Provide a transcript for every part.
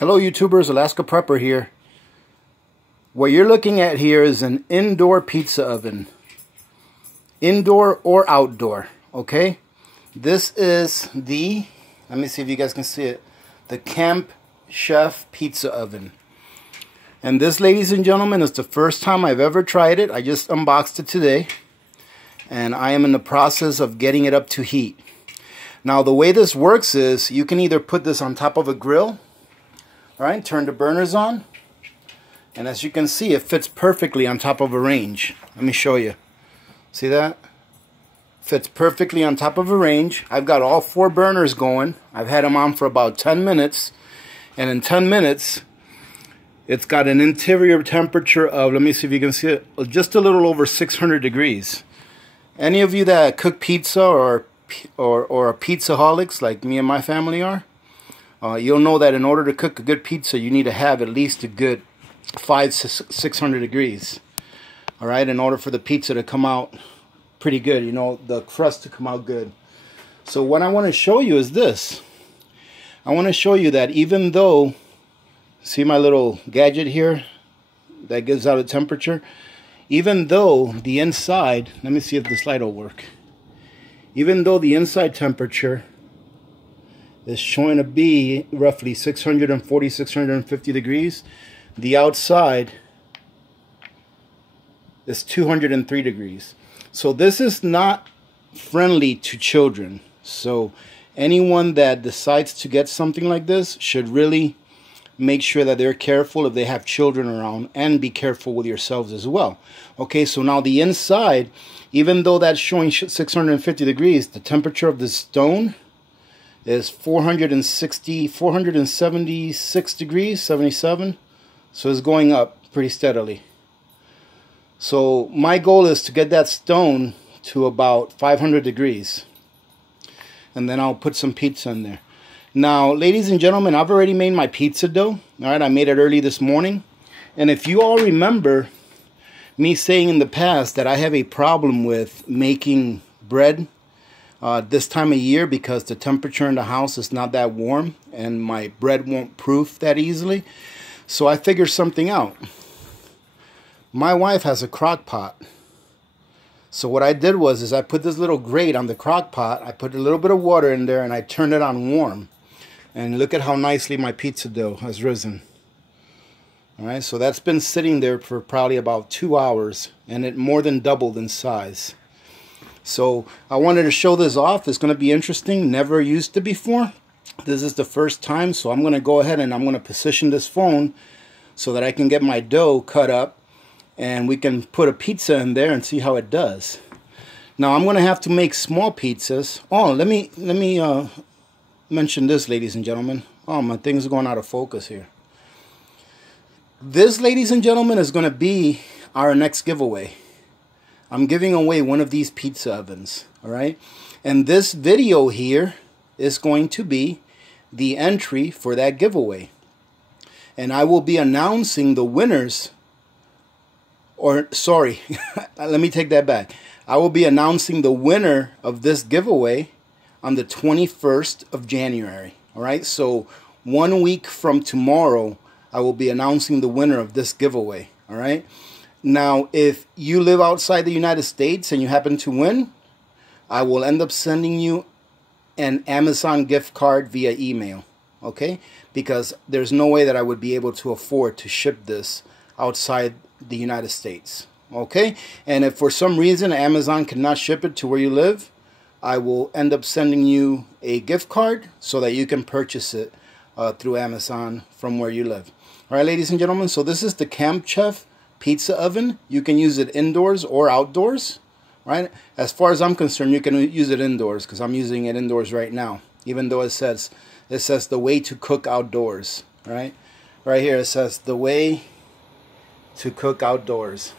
Hello YouTubers, Alaska Prepper here. What you're looking at here is an indoor pizza oven. Indoor or outdoor, okay? This is the, let me see if you guys can see it, the Combi-Sheath pizza oven. And this, ladies and gentlemen, is the first time I've ever tried it. I just unboxed it today. And I am in the process of getting it up to heat. Now the way this works is you can either put this on top of a grill. Alright, turn the burners on, and as you can see, it fits perfectly on top of a range. Let me show you. See that? Fits perfectly on top of a range. I've got all 4 burners going. I've had them on for about 10 minutes, and in 10 minutes, it's got an interior temperature of, let me see if you can see it, just a little over 600 degrees. Any of you that cook pizza or are pizza-holics like me and my family are, you'll know that in order to cook a good pizza, you need to have at least a good 600 degrees. All right, in order for the pizza to come out pretty good, you know, the crust to come out good. So what I want to show you is this. I want to show you that even though, see my little gadget here that gives out a temperature, even though the inside, let me see if this light will work. Even though the inside temperature is showing to be roughly 640, 650 degrees. The outside is 203 degrees. So this is not friendly to children. So anyone that decides to get something like this should really make sure that they're careful if they have children around, and be careful with yourselves as well. Okay, so now the inside, even though that's showing 650 degrees, the temperature of the stone is 476 degrees, 77. So it's going up pretty steadily. So my goal is to get that stone to about 500 degrees. And then I'll put some pizza in there. Now, ladies and gentlemen, I've already made my pizza dough. All right, I made it early this morning. And if you all remember me saying in the past that I have a problem with making bread this time of year because the temperature in the house is not that warm and my bread won't proof that easily. So I figured something out. My wife has a crock pot. So what I did was I put this little grate on the crock pot. I put a little bit of water in there and I turned it on warm. And look at how nicely my pizza dough has risen. Alright, so that's been sitting there for probably about 2 hours, and it more than doubled in size. So I wanted to show this off. It's going to be interesting. Never used it before. This is the first time, so I'm going to go ahead and I'm going to position this phone so that I can get my dough cut up and we can put a pizza in there and see how it does. Now I'm going to have to make small pizzas. Oh, let me mention this, ladies and gentlemen. Oh, my things are going out of focus here. This, ladies and gentlemen, is going to be our next giveaway. I'm giving away one of these pizza ovens, all right? And this video here is going to be the entry for that giveaway. And I will be announcing the winners, or sorry, let me take that back. I will be announcing the winner of this giveaway on the 21st of January, all right? So 1 week from tomorrow, I will be announcing the winner of this giveaway, all right? Now, if you live outside the United States and you happen to win, I will end up sending you an Amazon gift card via email, okay? Because there's no way that I would be able to afford to ship this outside the United States, okay? And if for some reason Amazon cannot ship it to where you live, I will end up sending you a gift card so that you can purchase it through Amazon from where you live. All right, ladies and gentlemen, so this is the Combi-Sheath pizza oven. You can use it indoors or outdoors, right? As far as I'm concerned, you can use it indoors because I'm using it indoors right now, even though it says the way to cook outdoors, right? Right here it says the way to cook outdoors.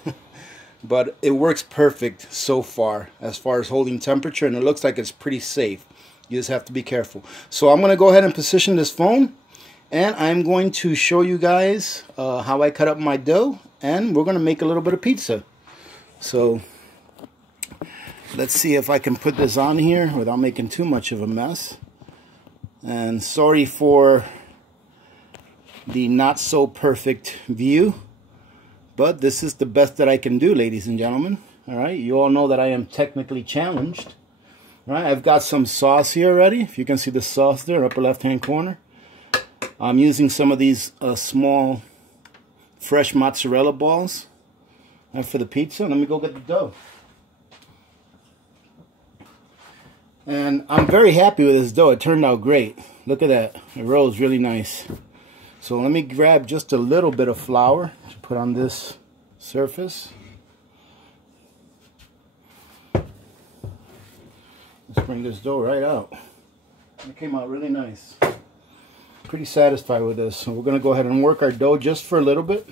But it works perfect so far as holding temperature, and it looks like it's pretty safe. You just have to be careful. So I'm going to go ahead and position this phone, and I'm going to show you guys how I cut up my dough, and we're going to make a little bit of pizza. So let's see if I can put this on here without making too much of a mess. And sorry for the not so perfect view, but this is the best that I can do, ladies and gentlemen. All right, you all know that I am technically challenged. All right, I've got some sauce here already. If you can see the sauce there, upper left hand corner. I'm using some of these small fresh mozzarella balls for the pizza. Let me go get the dough. And I'm very happy with this dough. It turned out great. Look at that. It rose really nice. So let me grab just a little bit of flour to put on this surface. Let's bring this dough right out. It came out really nice. Pretty satisfied with this. So we're going to go ahead and work our dough just for a little bit.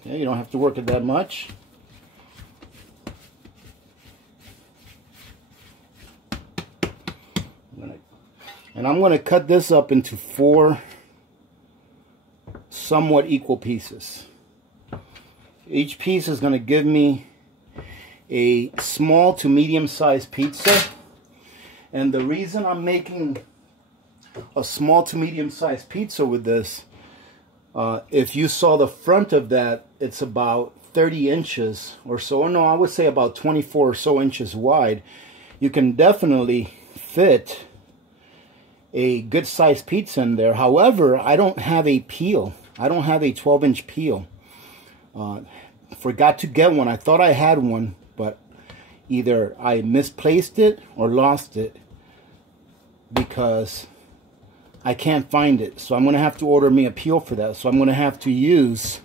Okay, you don't have to work it that much. And I'm going to cut this up into 4 somewhat equal pieces. Each piece is going to give me a small to medium sized pizza. And the reason I'm making a small to medium sized pizza with this, if you saw the front of that, it's about 30 inches or so. No, I would say about 24 or so inches wide. You can definitely fit a good sized pizza in there. However, I don't have a peel. I don't have a 12-inch peel. Forgot to get one. I thought I had one, but either I misplaced it or lost it because I can't find it. So I'm going to have to order me a peel for that. So I'm going to have to use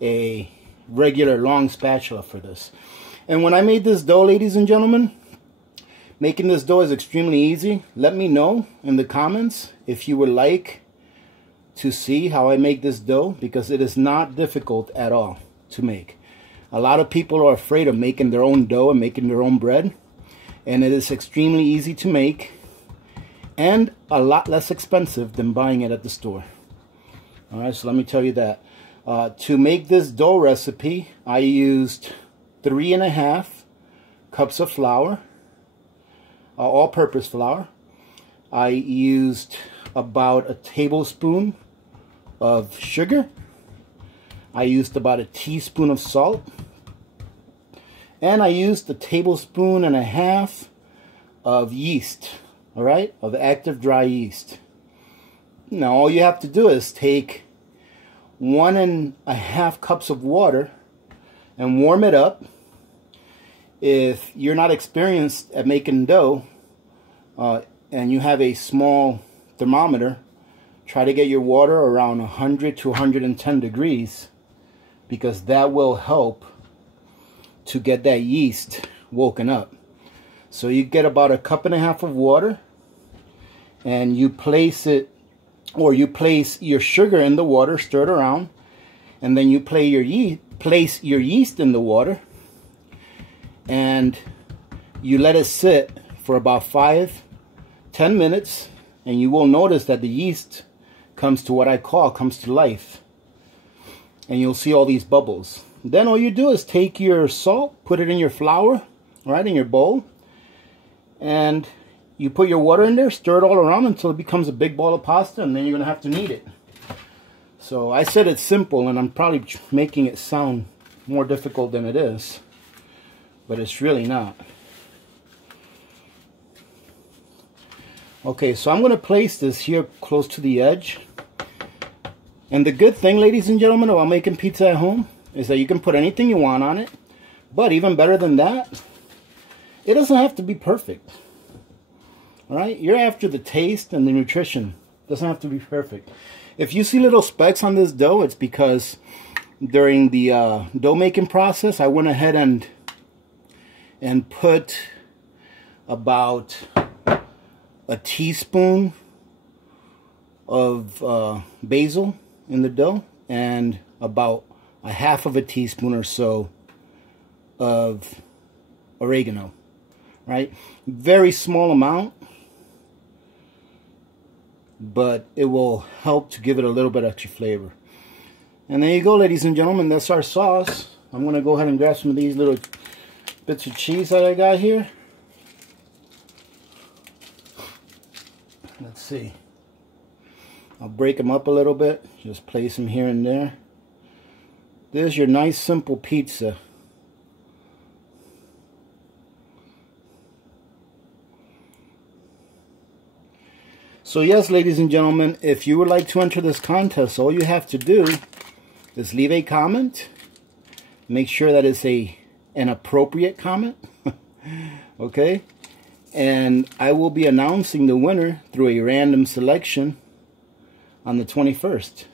a regular long spatula for this. And when I made this dough, ladies and gentlemen, making this dough is extremely easy. Let me know in the comments if you would like to see how I make this dough, because it is not difficult at all to make. A lot of people are afraid of making their own dough and making their own bread, and it is extremely easy to make and a lot less expensive than buying it at the store. Alright, so let me tell you that. To make this dough recipe, I used 3.5 cups of flour, all-purpose flour. I used about a tablespoon of sugar. I used about a teaspoon of salt. And I used a tablespoon and a half of yeast. Alright? Of active dry yeast. Now all you have to do is take 1.5 cups of water and warm it up. If you're not experienced at making dough and you have a small thermometer, try to get your water around 100 to 110 degrees, because that will help to get that yeast woken up. So you get about 1.5 cups of water, and you place it, or you place your sugar in the water, stir it around, and then you place your yeast in the water, and you let it sit for about 5-10 minutes, and you will notice that the yeast comes to life, and you'll see all these bubbles. Then all you do is take your salt, put it in your flour, right, in your bowl, and you put your water in there, stir it all around until it becomes a big ball of pasta, and then you're going to have to knead it. So I said it's simple, and I'm probably making it sound more difficult than it is, but it's really not. Okay, so I'm going to place this here close to the edge. And the good thing, ladies and gentlemen, about making pizza at home is that you can put anything you want on it. But even better than that, it doesn't have to be perfect. Alright? You're after the taste and the nutrition. It doesn't have to be perfect. If you see little specks on this dough, it's because during the dough making process, I went ahead and put about a teaspoon of basil in the dough and about 1/2 teaspoon or so of oregano, right? Very small amount, but it will help to give it a little bit extra flavor. And there you go, ladies and gentlemen, that's our sauce. I'm going to go ahead and grab some of these little bits of cheese that I got here. Let's see. I'll break them up a little bit. Just place them here and there. There's your nice simple pizza. So yes, ladies and gentlemen, if you would like to enter this contest, all you have to do is leave a comment. Make sure that it's an appropriate comment. Okay? And I will be announcing the winner through a random selection on the 21st.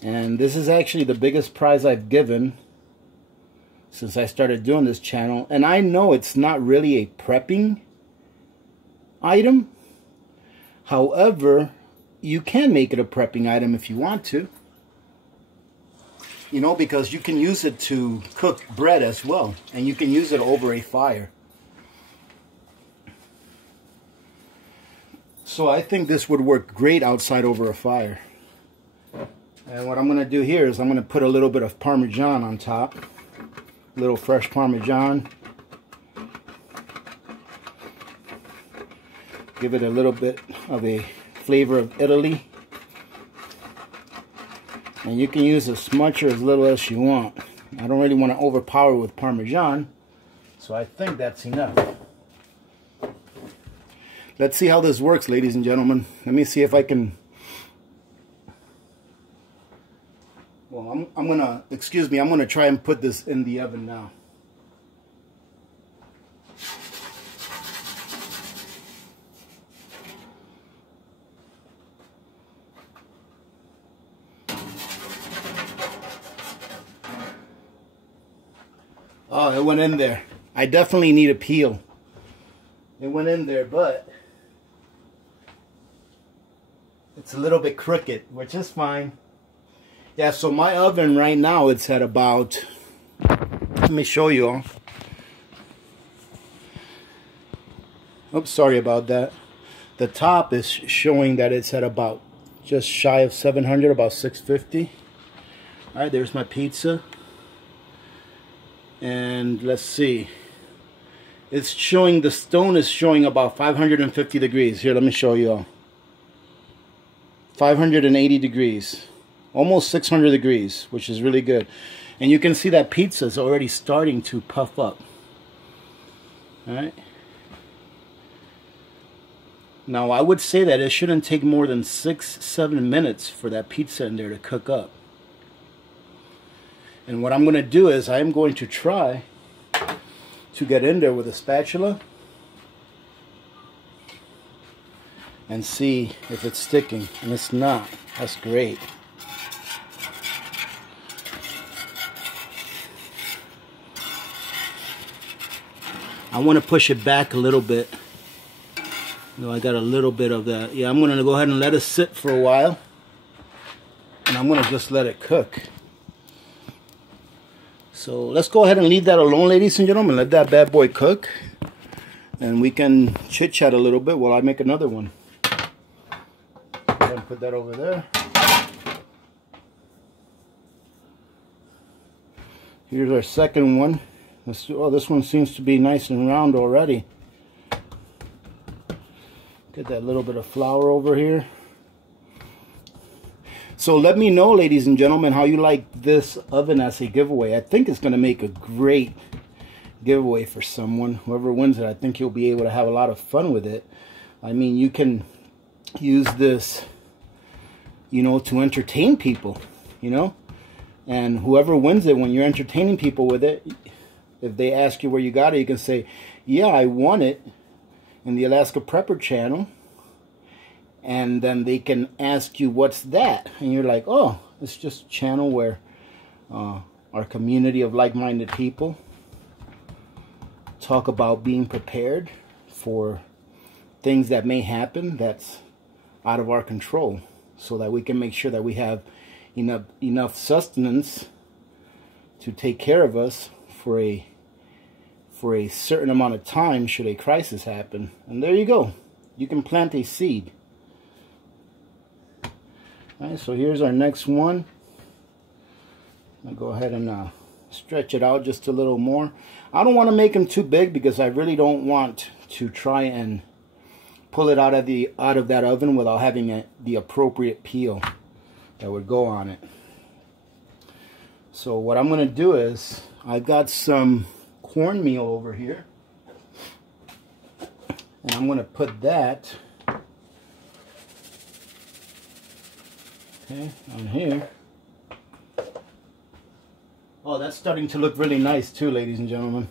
And this is actually the biggest prize I've given since I started doing this channel. And I know it's not really a prepping item. However, you can make it a prepping item if you want to. You know, because you can use it to cook bread as well. And you can use it over a fire. So I think this would work great outside over a fire. And what I'm going to do here is I'm going to put a little bit of Parmesan on top. A little fresh Parmesan. Give it a little bit of a flavor of Italy. And you can use as much or as little as you want. I don't really want to overpower with Parmesan. So I think that's enough. Let's see how this works, ladies and gentlemen. Let me see if I can... Well, I'm gonna, excuse me, I'm gonna try and put this in the oven now. Oh, it went in there. I definitely need a peel. It went in there, but it's a little bit crooked, which is fine. Yeah, so my oven right now, it's at about, let me show you all. Oops, sorry about that. The top is showing that it's at about just shy of 700, about 650. All right, there's my pizza. And let's see. It's showing, the stone is showing about 550 degrees. Here, let me show you all. 580 degrees. Almost 600 degrees, which is really good. And you can see that pizza is already starting to puff up. Alright. Now, I would say that it shouldn't take more than 6-7 minutes for that pizza in there to cook up. And what I'm going to do is I'm going to try to get in there with a spatula and see if it's sticking. And it's not. That's great. I want to push it back a little bit. You know, I got a little bit of that. Yeah, I'm going to go ahead and let it sit for a while. And I'm going to just let it cook. So let's go ahead and leave that alone, ladies and gentlemen. Let that bad boy cook. And we can chit-chat a little bit while I make another one. Go ahead and put that over there. Here's our second one. Oh, this one seems to be nice and round already. Get that little bit of flour over here. So let me know, ladies and gentlemen, how you like this oven as a giveaway. I think it's going to make a great giveaway for someone. Whoever wins it, I think you'll be able to have a lot of fun with it. I mean, you can use this, you know, to entertain people, you know. And whoever wins it, when you're entertaining people with it, if they ask you where you got it, you can say, yeah, I won it in the Alaska Prepper channel. And then they can ask you, what's that? And you're like, oh, it's just a channel where our community of like-minded people talk about being prepared for things that may happen that's out of our control, so that we can make sure that we have enough sustenance to take care of us for a certain amount of time should a crisis happen. And there you go. You can plant a seed. All right, so here's our next one. I'll go ahead and stretch it out just a little more. I don't want to make them too big because I really don't want to try and pull it out of that oven without having the appropriate peel that would go on it. So what I'm going to do is, I've got some cornmeal over here, and I'm going to put that on here. Oh, that's starting to look really nice too, ladies and gentlemen.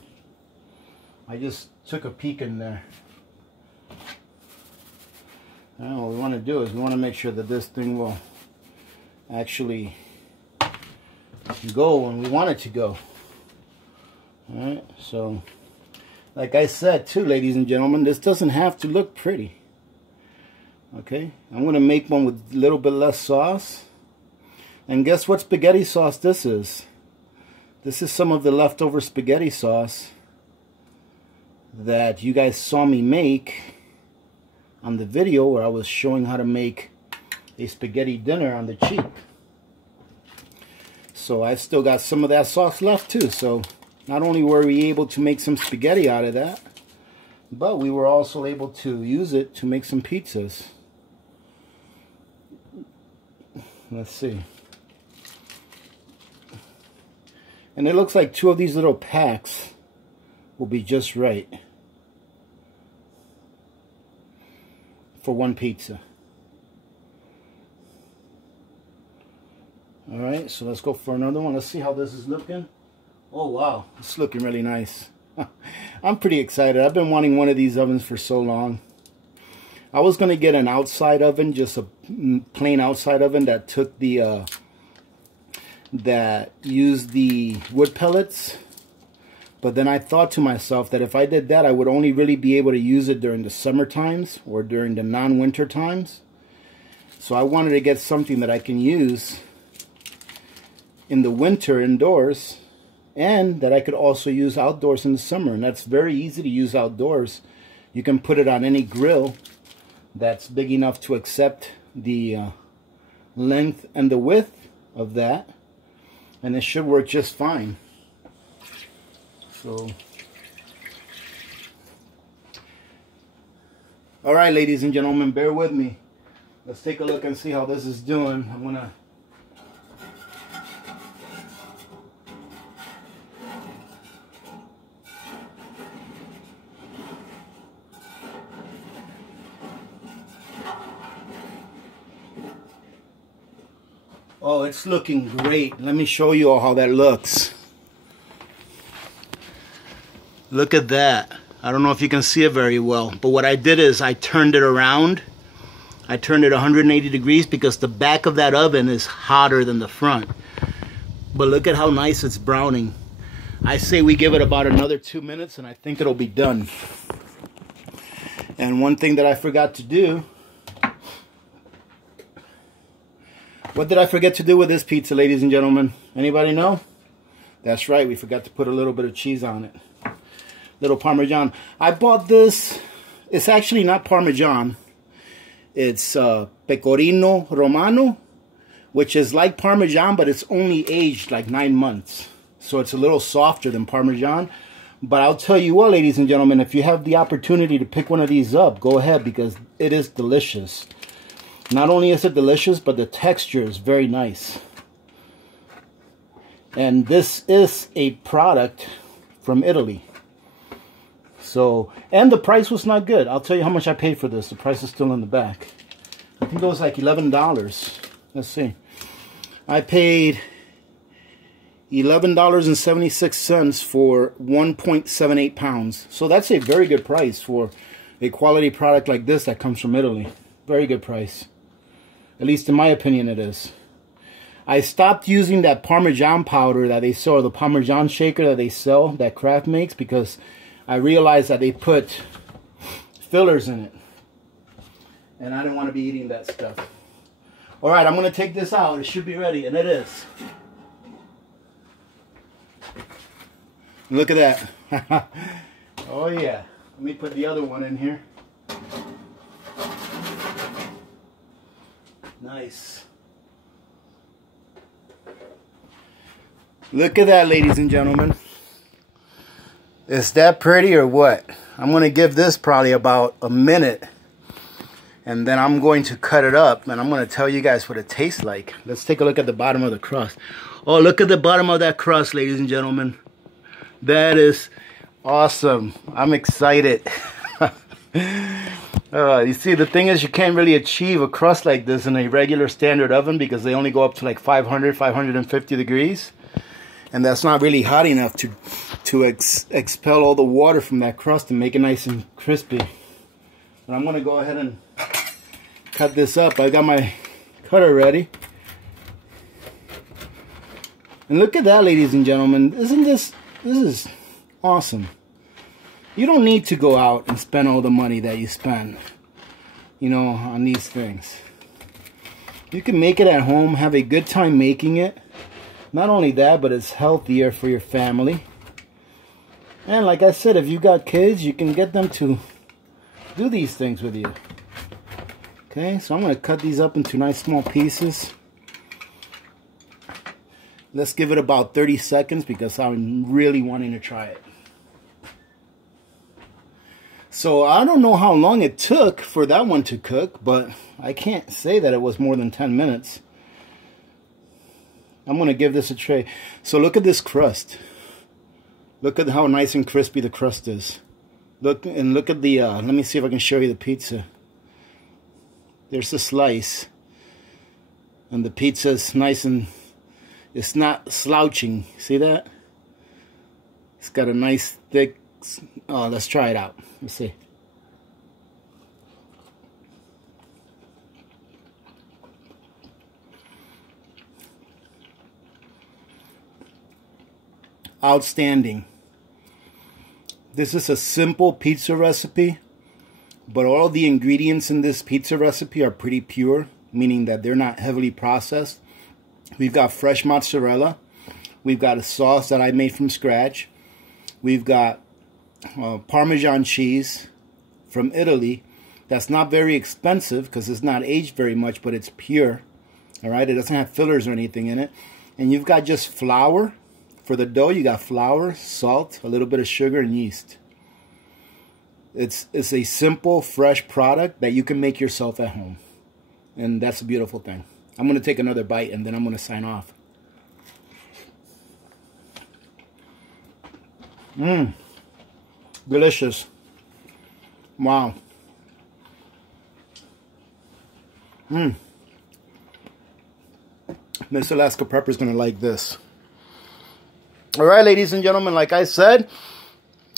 I just took a peek in there. Now what we want to do is we want to make sure that this thing will actually go when we want it to go. Alright, so like I said too, ladies and gentlemen, this doesn't have to look pretty. Okay, I'm going to make one with a little bit less sauce. And guess what spaghetti sauce this is? This is some of the leftover spaghetti sauce that you guys saw me make on the video where I was showing how to make a spaghetti dinner on the cheap. So I've still got some of that sauce left too. So not only were we able to make some spaghetti out of that, but we were also able to use it to make some pizzas. Let's see. And it looks like 2 of these little packs will be just right for 1 pizza. Alright, so let's go for another one. Let's see how this is looking. Oh wow, it's looking really nice. I'm pretty excited. I've been wanting one of these ovens for so long. I was going to get an outside oven, just a plain outside oven that took the that used the wood pellets, but then I thought to myself that if I did that, I would only really be able to use it during the summer times or during the non-winter times. So I wanted to get something that I can use in the winter indoors, and that I could also use outdoors in the summer. And that's very easy to use outdoors. You can put it on any grill that's big enough to accept the length and the width of that, and it should work just fine. So, all right, ladies and gentlemen, bear with me. Let's take a look and see how this is doing. I'm gonna Oh, it's looking great. Let me show you all how that looks. Look at that. I don't know if you can see it very well, but what I did is I turned it around. I turned it 180 degrees because the back of that oven is hotter than the front. But look at how nice it's browning. I say we give it about another 2 minutes and I think it'll be done. And one thing that I forgot to do, what did I forget to do with this pizza, ladies and gentlemen? Anybody know? That's right, we forgot to put a little bit of cheese on it. Little Parmesan. I bought this, it's actually not Parmesan. It's Pecorino Romano, which is like Parmesan, but it's only aged like 9 months. So it's a little softer than Parmesan. But I'll tell you what, ladies and gentlemen, if you have the opportunity to pick one of these up, go ahead, because it is delicious. Not only is it delicious, but the texture is very nice. And this is a product from Italy. So, and the price was not good. I'll tell you how much I paid for this. The price is still in the back. I think it was like $11. Let's see. I paid $11.76 for 1.78 pounds. So that's a very good price for a quality product like this that comes from Italy. Very good price. At least in my opinion it is. I stopped using that Parmesan powder that they sell, or the Parmesan shaker that they sell, that Kraft makes, because I realized that they put fillers in it. And I didn't want to be eating that stuff. Alright, I'm going to take this out. It should be ready, and it is. Look at that. Oh yeah. Let me put the other one in here. Nice. Look at that, ladies and gentlemen. Is that pretty or what? I'm going to give this probably about a minute. And then I'm going to cut it up. And I'm going to tell you guys what it tastes like. Let's take a look at the bottom of the crust. Oh, look at the bottom of that crust, ladies and gentlemen. That is awesome. I'm excited. You see, the thing is, you can't really achieve a crust like this in a regular standard oven because they only go up to like 500, 550 degrees. And that's not really hot enough to expel all the water from that crust and make it nice and crispy. But I'm going to go ahead and cut this up. I got my cutter ready. And look at that, ladies and gentlemen. Isn't this is awesome. You don't need to go out and spend all the money that you spend, you know, on these things. You can make it at home, have a good time making it. Not only that, but it's healthier for your family. And like I said, if you got kids, you can get them to do these things with you. Okay, so I'm going to cut these up into nice small pieces. Let's give it about 30 seconds because I'm really wanting to try it. So I don't know how long it took for that one to cook, but I can't say that it was more than 10 minutes. I'm going to give this a try. So look at this crust. Look at how nice and crispy the crust is. Look at the, let me see if I can show you the pizza. There's the slice. And the pizza is nice and, it's not slouching. See that? It's got a nice thick, oh, let's try it out. Let's see. Outstanding. This is a simple pizza recipe, but all the ingredients in this pizza recipe are pretty pure, meaning that they're not heavily processed. We've got fresh mozzarella. We've got a sauce that I made from scratch. We've got Parmesan cheese from Italy. That's not very expensive because it's not aged very much, but it's pure. All right, it doesn't have fillers or anything in it. And you've got just flour. For the dough, you got flour, salt, a little bit of sugar, and yeast. It's a simple, fresh product that you can make yourself at home. And that's a beautiful thing. I'm going to take another bite, and then I'm going to sign off. Mmm. Delicious. Wow. Mmm. Miss Alaska Prepper's going to like this. Alright, ladies and gentlemen, like I said,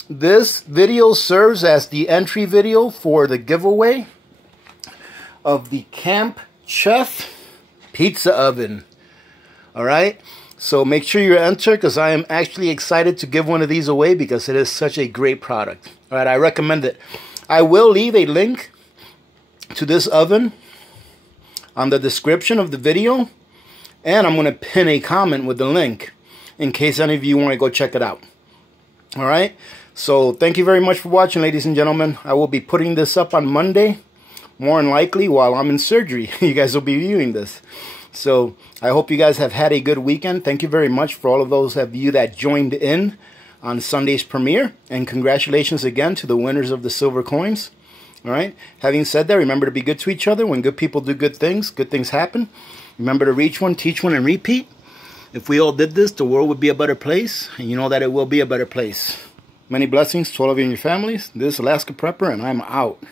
this video serves as the entry video for the giveaway of the Camp Chef Pizza Oven. Alright, so make sure you enter because I am actually excited to give one of these away because it is such a great product. Alright, I recommend it. I will leave a link to this oven on the description of the video, and I'm going to pin a comment with the link in case any of you want to go check it out. Alright, so thank you very much for watching, ladies and gentlemen. I will be putting this up on Monday, more than likely while I'm in surgery. You guys will be viewing this. So I hope you guys have had a good weekend. Thank you very much for all of those of you that joined in on Sunday's premiere. And congratulations again to the winners of the silver coins. Alright, having said that, remember to be good to each other. When good people do good things happen. Remember to reach one, teach one, and repeat. If we all did this, the world would be a better place, and you know that it will be a better place. Many blessings to all of you and your families. This is Alaska Prepper, and I'm out.